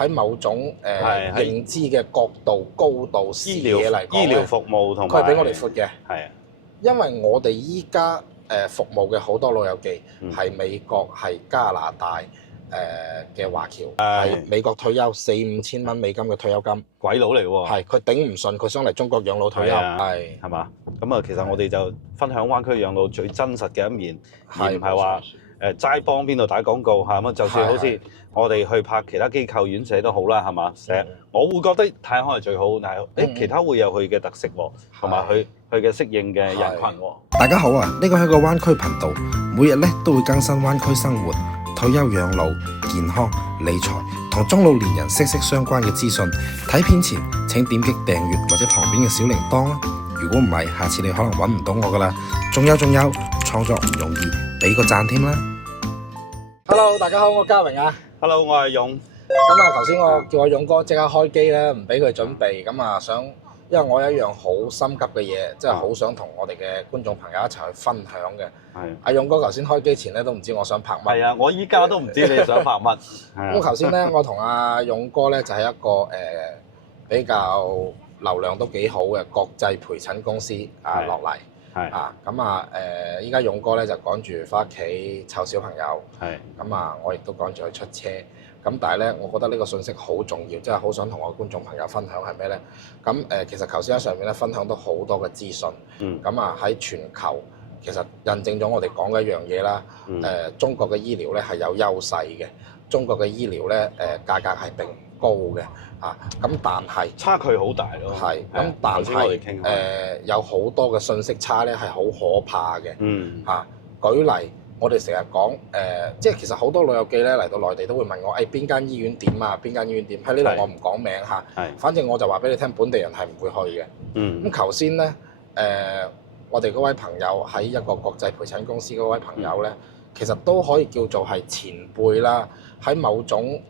喺某種認知嘅角度、高度、視野嚟講醫療服務同埋佢係比我哋闊嘅。係啊，因為我哋依家服務嘅好多老友記係美國、係加拿大嘅華僑，係美國退休4-5千蚊美金嘅退休金，鬼佬嚟喎。係佢頂唔順，佢想嚟中國養老退休，係嘛？咁啊，其實我哋就分享灣區養老最真實嘅一面，而唔係話齋幫邊度打廣告嚇咁啊。就算好似我哋去拍其他機構院舍都好啦，係嘛？成日我會覺得太康係最好，但係其他會有佢嘅特色喎，同埋佢嘅適應嘅人群喎。大家好啊！呢個係個灣區頻道，每日咧都會更新灣區生活、退休養老、健康、理財同中老年人息息相關嘅資訊。睇片前請點擊訂閱或者旁邊嘅小鈴鐺啦。如果唔係，下次你可能揾唔到我噶啦。仲有，創作唔容易，俾個讚添啦。Hello， 大家好，我嘉榮啊。Hello， 我係勇。咁啊，頭先我叫我勇哥即刻開機咧，唔俾佢準備，咁啊想，因為我有一樣好心急嘅嘢，即係好想同我哋嘅觀眾朋友一齊去分享嘅。係。阿勇哥頭先開機前咧都唔知我想拍乜。係啊，我依家都唔知你想拍乜。咁頭先咧，我同阿勇哥咧就係一個比較流量都幾好嘅國際陪診公司啊落嚟。係啊，咁啊依家勇哥咧就趕住翻屋企湊小朋友。係。咁啊，我亦都趕住去出車。咁但係咧，我覺得呢個信息好重要，即係好想同我觀眾朋友分享係咩咧？咁其實頭先喺上面咧分享到好多嘅資訊。咁啊喺全球其實印證咗我哋講嘅一樣嘢啦。中國嘅醫療咧係有優勢嘅，中國嘅醫療咧價格係並唔高嘅。啊，咁但係差距好大咯。係。咁但係有好多嘅信息差咧係好可怕嘅。舉例。我哋成日講即係其實好多老友記咧嚟到內地都會問我，邊間醫院點啊？邊間醫院點？喺呢度我唔講名嚇，反正我就話俾你聽，本地人係唔會去嘅。咁頭先咧我哋嗰位朋友喺一個國際陪診公司嗰位朋友咧，其實都可以叫做係前輩啦。喺某種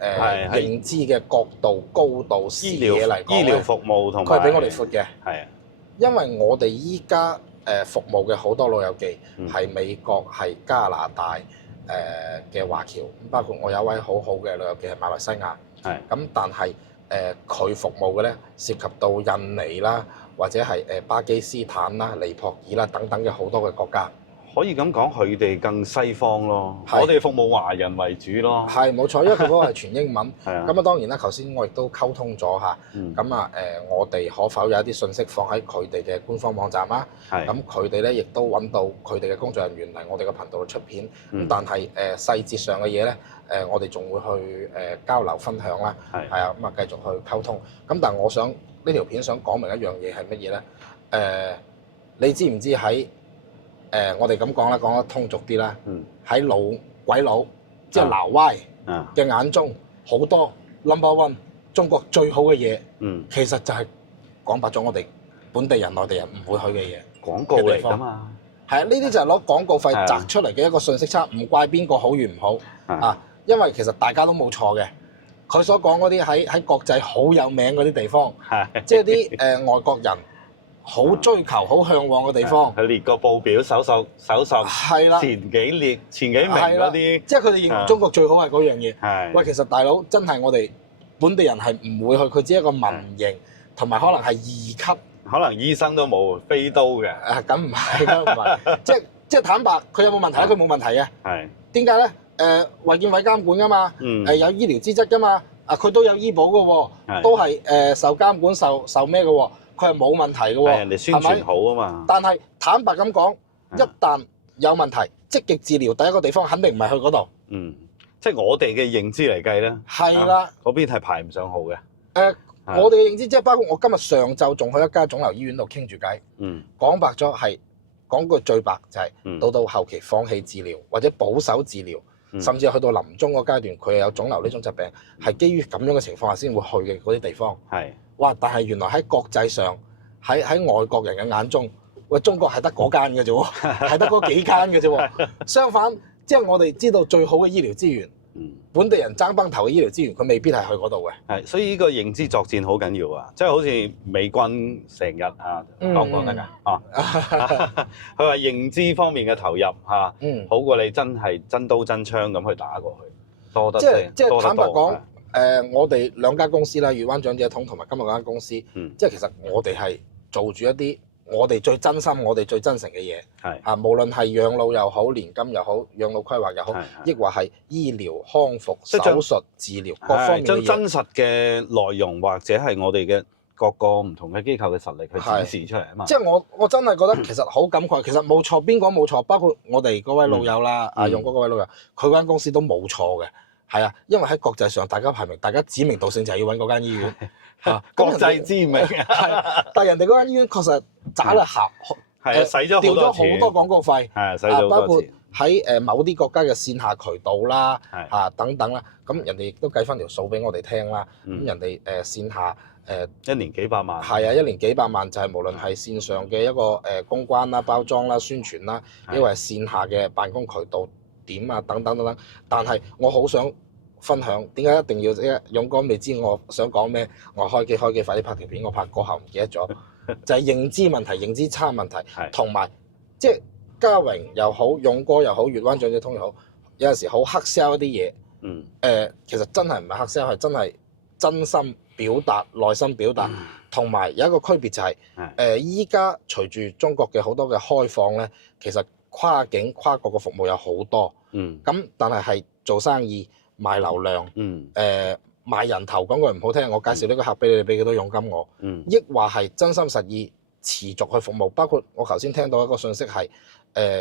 認知嘅角度、高度、視野嚟講，醫療服務同埋佢係比我哋闊嘅。係啊，因為我哋依家服務嘅好多老友記係美國、係加拿大嘅華僑，包括我有一位好好嘅老友記係馬來西亞。係。咁但係佢服務嘅咧涉及到印尼啦，或者係巴基斯坦啦、尼泊爾啦等等嘅好多嘅國家。可以咁講，佢哋更西方咯，我哋服務華人為主咯。係冇錯，因為佢嗰個係全英文。咁啊當然啦，頭先我亦都溝通咗嚇。咁啊我哋可否有一啲信息放喺佢哋嘅官方網站啦？咁佢哋咧亦都揾到佢哋嘅工作人員嚟我哋嘅頻道度出片。但係細節上嘅嘢咧，我哋仲會去交流分享啦。係啊，咁啊繼續去溝通。咁但係我想呢條片想講明一樣嘢係乜嘢咧？你知唔知喺我哋咁講啦，講得通俗啲啦。喺鬼佬，即係撈歪嘅眼中，好多 number one 中國最好嘅嘢，其實就係講白咗我哋本地人、內地人唔會去嘅嘢。廣告嚟㗎嘛。係啊，呢啲就係攞廣告費擲出嚟嘅一個信息差，唔怪邊個好與唔好啊，因為其實大家都冇錯嘅。佢所講嗰啲喺國際好有名嗰啲地方，即係啲外國人好追求、好向往嘅地方，佢列個報表搜索前幾名嗰啲，即係佢哋認為中國最好係嗰樣嘢。喂，其實大佬真係我哋本地人係唔會去，佢只係一個民營，同埋可能係二級，可能醫生都冇飛刀嘅。咁唔係，咁唔係，即係坦白，佢有冇問題咧？佢冇問題嘅。係點解咧？衛健委監管㗎嘛，有醫療資質㗎嘛，佢都有醫保㗎喎，都係受監管受咩嘅喎？佢係冇問題嘅喎，人哋宣傳好啊嘛。但係坦白咁講，一旦有問題，積極治療第一個地方肯定唔係去嗰度。即係我哋嘅認知嚟計咧，係啦，嗰邊係排唔上號嘅。我哋嘅認知即係包括我今日上晝仲去一間腫瘤醫院度傾住偈。講白咗係講句最白就係到後期放棄治療或者保守治療，甚至去到臨終個階段，佢有腫瘤呢種疾病，係基於咁樣嘅情況下先會去嘅嗰啲地方。係。哇！但係原來喺國際上，喺外國人嘅眼中，喂，中國係得嗰間嘅啫喎，係得嗰幾間嘅啫喎。相反，即係我哋知道最好嘅醫療資源，本地人爭崩頭嘅醫療資源，佢未必係去嗰度嘅。係，所以呢個認知作戰好緊要啊！即係好似美軍成日講唔講得㗎？佢話認知方面嘅投入好過你真係真刀真槍咁去打過去，多得即係坦白講。我哋兩間公司啦，粵灣長者通同埋今日嗰間公司，即係其實我哋係做住一啲我哋最真心、我哋最真誠嘅嘢。係啊，無論係養老又好、年金又好、養老規劃又好，抑或係醫療康復、手術治療各方面嘅嘢，將真實嘅內容或者係我哋嘅各個唔同嘅機構嘅實力去展示出嚟啊嘛。即係我真係覺得其實好感慨，其實冇錯，邊個冇錯？包括我哋嗰位老友啦，阿勇嗰位老友，佢嗰間公司都冇錯嘅。係啊，因為喺國際上大家排名，大家指名道姓就係要揾嗰間醫院嚇，國際知名。係，但係人哋嗰間醫院確實渣得合，係使咗掉咗好多廣告費，係使咗好多錢，包括喺某啲國家嘅線下渠道啦，嚇等等啦，咁人哋亦都計翻條數俾我哋聽啦，咁人哋線下一年幾百萬，係啊，一年幾百萬就係無論係線上嘅一個公關啦、包裝啦、宣傳啦，因為係線下嘅辦公渠道。點啊等等等等，但係我好想分享，點解一定要勇哥未知我想講咩？我開機，快啲拍條片，我拍過後唔記得咗，就係認知問題、認知差問題，同埋即係嘉榮又好、勇哥又好、粵灣長者通又好，有陣時好黑 sell 一啲嘢，其實真係唔係黑 sell，係真係真心表達、內心表達，同埋有一個區別就係依家隨住中國嘅好多嘅開放咧，其實跨境跨國嘅服務有好多。咁但係做生意賣流量，賣人頭，講句唔好聽，我介紹呢個客俾你，俾幾多佣金我，抑或係真心實意持續去服務。包括我頭先聽到一個信息係，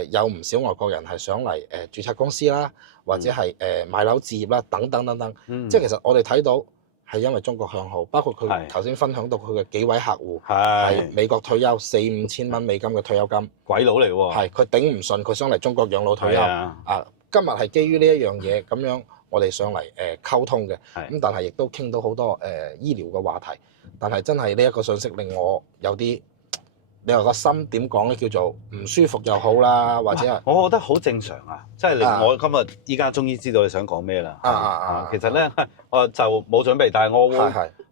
有唔少外國人係想嚟註冊公司啦，或者係買樓置業啦，等等等等。即係其實我哋睇到係因為中國向好，包括佢頭先分享到佢嘅幾位客戶係美國退休4-5千蚊美金嘅退休金，鬼佬嚟喎，係佢頂唔順，佢想嚟中國養老退休啊。今日係基於呢一樣嘢咁樣，我哋上嚟溝通嘅，咁但係亦都傾到好多醫療嘅話題。但係真係呢一個信息令我有啲，你話個心點講咧？叫做唔舒服又好啦，或者係我覺得好正常啊！即係我今日依家終於知道你想講咩啦。其實咧我就冇準備，但係我會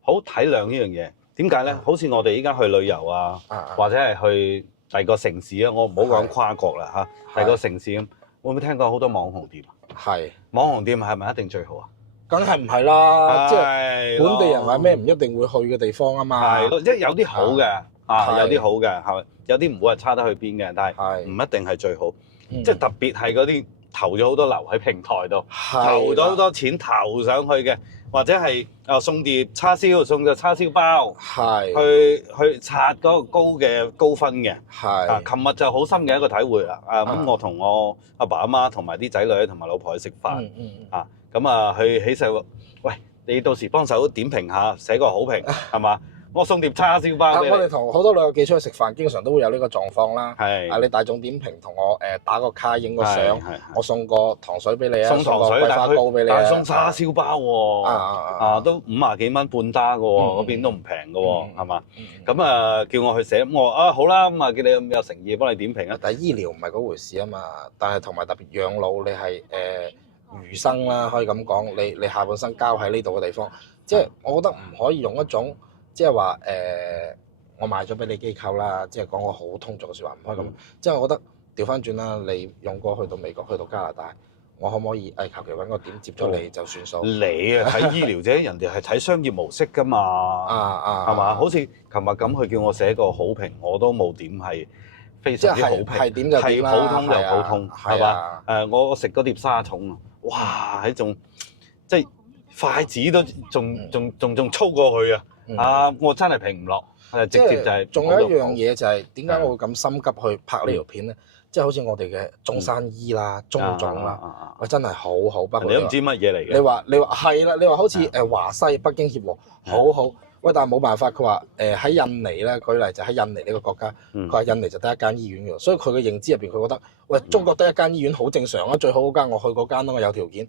好體諒呢樣嘢。點解咧？好似我哋依家去旅遊啊，或者係去第二個城市啊，我唔好講跨國啦嚇，第二個城市咁。會唔會聽過好多網紅店啊？係網紅店係咪一定最好啊？梗係唔係啦，即係本地人話咩唔一定會去嘅地方啊嘛。係，即係有啲好嘅，有啲好嘅，係有啲唔會係差得去邊嘅，但係唔一定係最好。即係特別係嗰啲投咗好多流喺平台度，投咗好多錢投上去嘅，或者係送碟叉燒，送隻叉燒包，去刷嗰個高分嘅。琴日就好深嘅一個體會啦。咁我同我阿爸阿媽同埋啲仔女同埋老婆去食飯，咁去起勢，喂，你到時幫手點評下，寫個好評係嘛？我送碟叉燒包俾你。我哋同好多旅遊記出去食飯，經常都會有呢個狀況啦。你大眾點評同我打個卡影個相，我送個糖水俾你啊，送個桂花糕俾你啊，但係送叉燒包喎，都50幾蚊半打嘅喎，嗰邊都唔平嘅喎，係嘛？咁叫我去寫，我話好啦，咁叫你咁有誠意幫你點評啊。但係醫療唔係嗰回事啊嘛，但係同埋特別養老，你係餘生啦，可以咁講，你下半生交喺呢度嘅地方，即係我覺得唔可以用一種。即係話我賣咗俾你機構啦，即係講個好通俗嘅説話，唔可以咁。即係我覺得調翻轉啦，你勇哥去到美國，去到加拿大，我可唔可以求其揾個點接咗你就算數？你睇醫療啫，人哋係睇商業模式㗎嘛，係嘛？好似琴日咁，佢叫我寫個好評，我都冇點係非常之好評，係點就點啦，係普通就普通，係嘛？我食嗰碟沙蟲啊，哇！喺仲即係筷子都仲粗過佢啊！我真係評唔落，直接就係。仲有一樣嘢就係點解我會咁心急去拍呢條片咧？即係好似我哋嘅中山醫啦、中總啦，喂真係好好，不過你都唔知乜嘢嚟嘅。你話係啦，你話好似華西、北京協和好好。喂，但係冇辦法，佢話喺印尼咧，舉例就喺印尼呢個國家，佢話印尼就得一間醫院嘅，所以佢嘅認知入邊，佢覺得喂中國得一間醫院好正常啊，最好嗰間我去嗰間咯，我有條件。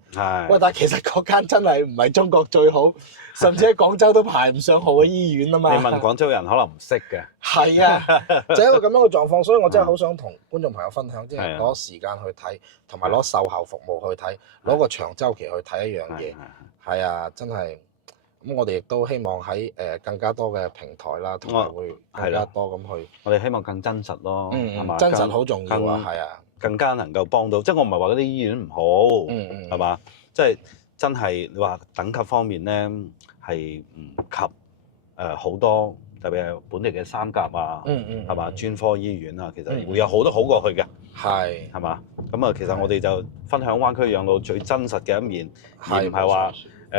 喂，但係其實嗰間真係唔係中國最好，甚至喺廣州都排唔上號嘅醫院啊嘛。你問廣州人可能唔識嘅。係啊，就係一個咁樣嘅狀況，所以我真係好想同觀眾朋友分享，即係攞時間去睇，同埋攞售後服務去睇，攞個長週期去睇一樣嘢。係啊，真係。咁我哋亦都希望喺更加多嘅平台啦，同埋會更加多咁去。我哋希望更真實咯，係嘛？真實好重要啊，係啊，更加能夠幫到。即係我唔係話嗰啲醫院唔好，係嘛？即係真係你話等級方面咧係唔及好多，特別係本地嘅三甲啊，係嘛專科醫院啊，其實會有好多好過去嘅，係嘛？咁啊，其實我哋就分享灣區養老最真實嘅一面，而唔係話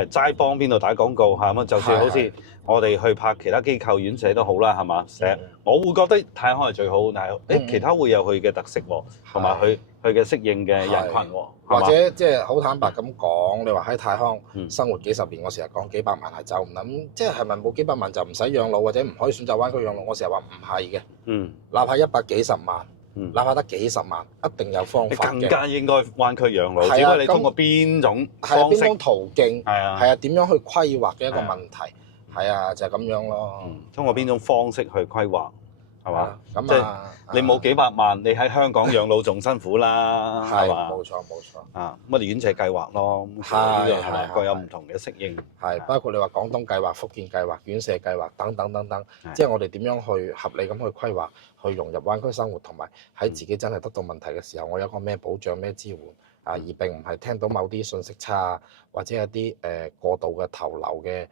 齋幫邊度打廣告嚇咁。就算好似我哋去拍其他機構院舍都好啦，係嘛？成日我會覺得泰康係最好，但係其他會有佢嘅特色喎，同埋佢嘅適應嘅人群喎，或者即係好坦白咁講，你話喺泰康生活幾十年，我成日講幾百萬係走唔甩，咁即係咪冇幾百萬就唔使養老或者唔可以選擇灣區養老？我成日話唔係嘅，哪怕100幾十萬。哪怕得幾十萬，一定有方法嘅。更加應該灣區養老，只不過你通過邊種方式、邊種途徑，係啊，點樣去規劃嘅一個問題，係啊，就係咁樣咯。通過邊種方式去規劃，係嘛？咁啊，你冇幾百萬，你喺香港養老仲辛苦啦，係嘛？冇錯。啊，咁我哋院舍計劃咯，係各有唔同嘅適應。係，包括你話廣東計劃、福建計劃、院舍計劃等等，即係我哋點樣去合理咁去規劃，去融入灣區生活，同埋喺自己真係得到問題嘅時候，我有個咩保障、咩支援啊，而並唔係聽到某啲信息差或者一啲過度嘅投流嘅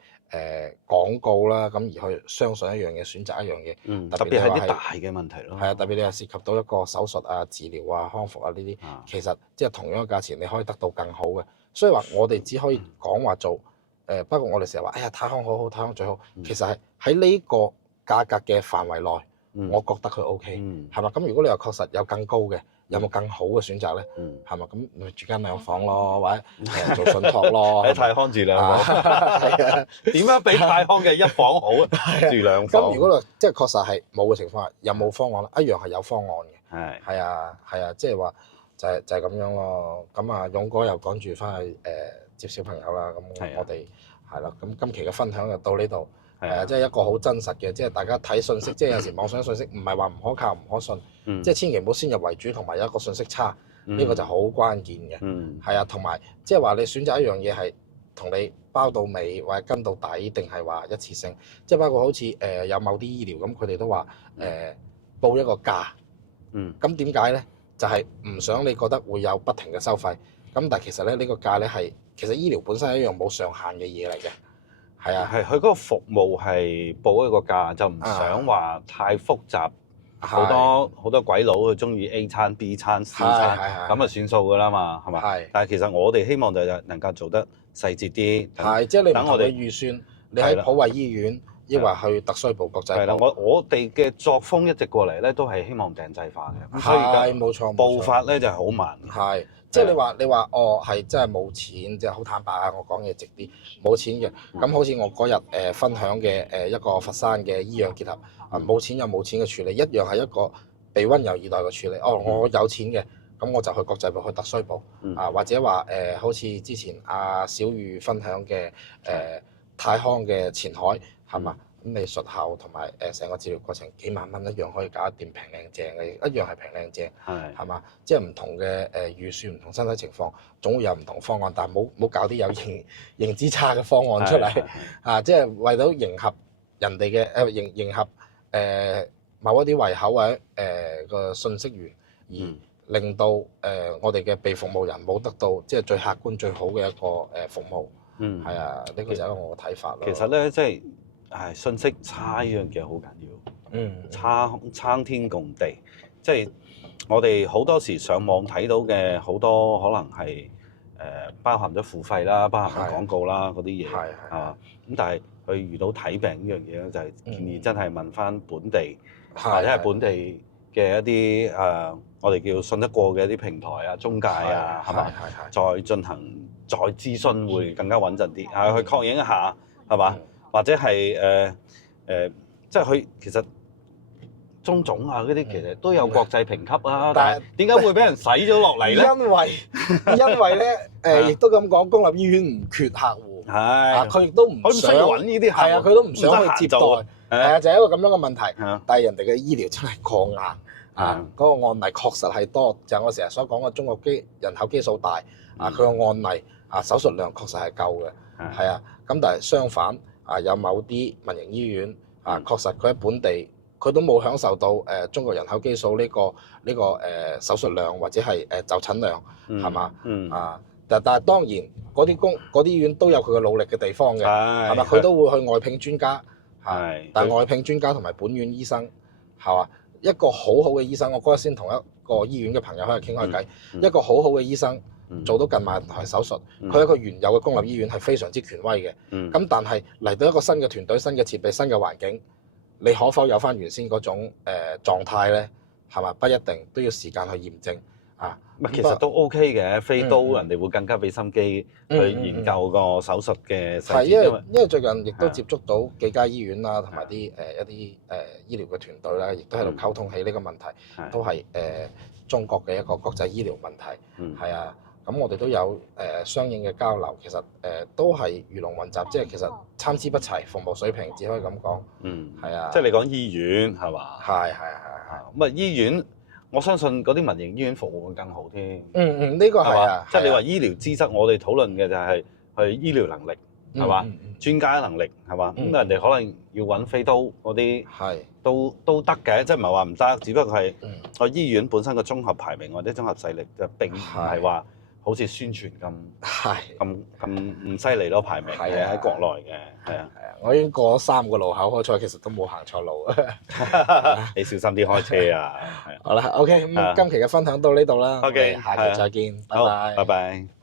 廣告啦，咁而去相信一樣嘢、選擇一樣嘢。特別係啲大嘅問題咯。係啊，特別你係涉及到一個手術啊、治療啊、康復啊呢啲，其實即係同樣嘅價錢，你可以得到更好嘅。所以話我哋只可以講話做不過我哋成日話，哎呀泰康好好，泰康最好。其實係喺呢個價格嘅範圍內。我覺得佢 OK，係嘛？咁如果你話確實有更高嘅，有冇更好嘅選擇咧？係嘛？咁咪住間兩房咯，或者做信託咯。喺泰康住兩房，係啊？點樣比泰康嘅一房好啊？住兩房。咁如果即係確實係冇嘅情況下，有冇方案咧？一樣係有方案嘅。係啊，即係話就係咁樣咯。咁啊，勇哥又趕住翻去接小朋友啦。咁我哋係啦。咁今期嘅分享就到呢度。即係一個好真實嘅，即係大家睇信息，即係有時網上信息唔係話唔可靠、唔可信，即係千祈唔好先入為主，同埋有一個信息差，呢個就好關鍵嘅。係啊，同埋即係話你選擇一樣嘢係同你包到尾或者跟到底，定係話一次性，即係包括好似有某啲醫療咁，佢哋都話報一個價，咁點解咧？就係唔想你覺得會有不停嘅收費，咁但係其實咧呢個價咧係其實醫療本身係一樣冇上限嘅嘢嚟嘅。係啊，係佢嗰個服務係報一個價，就唔想話太複雜，好多鬼佬佢中意 A 餐、B 餐、C 餐，咁啊算數㗎啦嘛，係嘛？但係其實我哋希望就係能夠做得細節啲。係，即係你唔同嘅預算，你喺普惠醫院，抑或去特需部、國際部。係啦，我哋嘅作風一直過嚟咧，都係希望訂製化嘅。係，冇錯。步伐咧就係好慢。係。即係你話哦係真係冇錢，即係好坦白啊！我講嘢直啲，冇錢嘅。咁好似我嗰日分享嘅一個佛山嘅醫養結合，冇錢有冇錢嘅處理，一樣係一個被溫柔以待嘅處理。哦，我有錢嘅，咁我就去國際部、去特需部或者話好似之前阿小玉分享嘅泰康嘅前海係嘛？咁你術後同埋成個治療過程幾萬蚊一樣可以搞得掂，平靚正嘅，一樣係平靚正，係嘛？即係唔同嘅預算、唔同身體情況，總會有唔同方案，但係冇搞啲有認知差嘅方案出嚟即係為咗迎合人哋嘅迎合某一啲胃口或者個信息源，而令到我哋嘅被服務人冇得到即係最客觀最好嘅一個服務。係啊，呢個就係我嘅睇法咯。其實咧，即係。信息差呢樣嘢好緊要，差天共地，即係我哋好多時上網睇到嘅好多可能係包含咗付費啦，包含咗廣告啦嗰啲嘢，係嘛？咁但係佢遇到睇病呢樣嘢咧，就係建議真係問翻本地或者係本地嘅一啲我哋叫信得過嘅一啲平台啊、中介啊，係嘛？再進行再諮詢會更加穩陣啲，去確認一下，係嘛？或者係即係佢其實中總啊嗰啲其實都有國際評級啊，但係點解會俾人洗咗落嚟咧？因為咧亦都咁講，公立醫院唔缺客戶，佢亦都唔想揾呢啲客戶，佢都唔想去接待，就係一個咁樣嘅問題。但係人哋嘅醫療真係過硬嗰個案例確實係多，就係我成日所講嘅中國人口基數大佢個案例手術量確實係夠嘅，咁但係相反。有某啲民營醫院確實佢喺本地佢都冇享受到中國人口基數呢個手術量或者係就診量係嘛但係當然嗰啲醫院都有佢嘅努力嘅地方嘅，係咪？佢都會去外聘專家，係。但係外聘專家同埋本院醫生係嘛？一個好好嘅醫生，我嗰日先同一個醫院嘅朋友喺度傾開偈，一個好好嘅醫生做到近萬台手術，佢一個原有嘅公立醫院係非常之權威嘅。咁但係嚟到一個新嘅團隊、新嘅設備、新嘅環境，你可否有翻原先嗰種狀態咧？係嘛？不一定，都要時間去驗證啊。其實都 OK 嘅，飛刀人哋會更加俾心機去研究個手術嘅細節。因為最近亦都接觸到幾家醫院啦，同埋一啲醫療嘅團隊啦，亦都喺度溝通起呢個問題，都係中國嘅一個國際醫療問題。係啊，咁我哋都有相應嘅交流，其實都係魚龍混雜，即係其實參差不齊，服務水平只可以咁講。係啊。即係你講醫院係嘛？係。咁啊，醫院我相信嗰啲民營醫院服務會更好添。呢個係啊。即係你話醫療資質，我哋討論嘅就係佢醫療能力係嘛？專家能力係嘛？咁人哋可能要揾飛刀嗰啲都得嘅，即係唔係話唔得，只不過係個醫院本身個綜合排名或者綜合勢力就並唔係話好似宣傳咁唔犀利咯，排名係喺國內嘅。係啊。我已經過咗3個路口開賽，其實都冇行錯路。你小心啲開車啊！好啦，OK，咁今期嘅分享到呢度啦。OK，下期再見，拜拜。拜拜。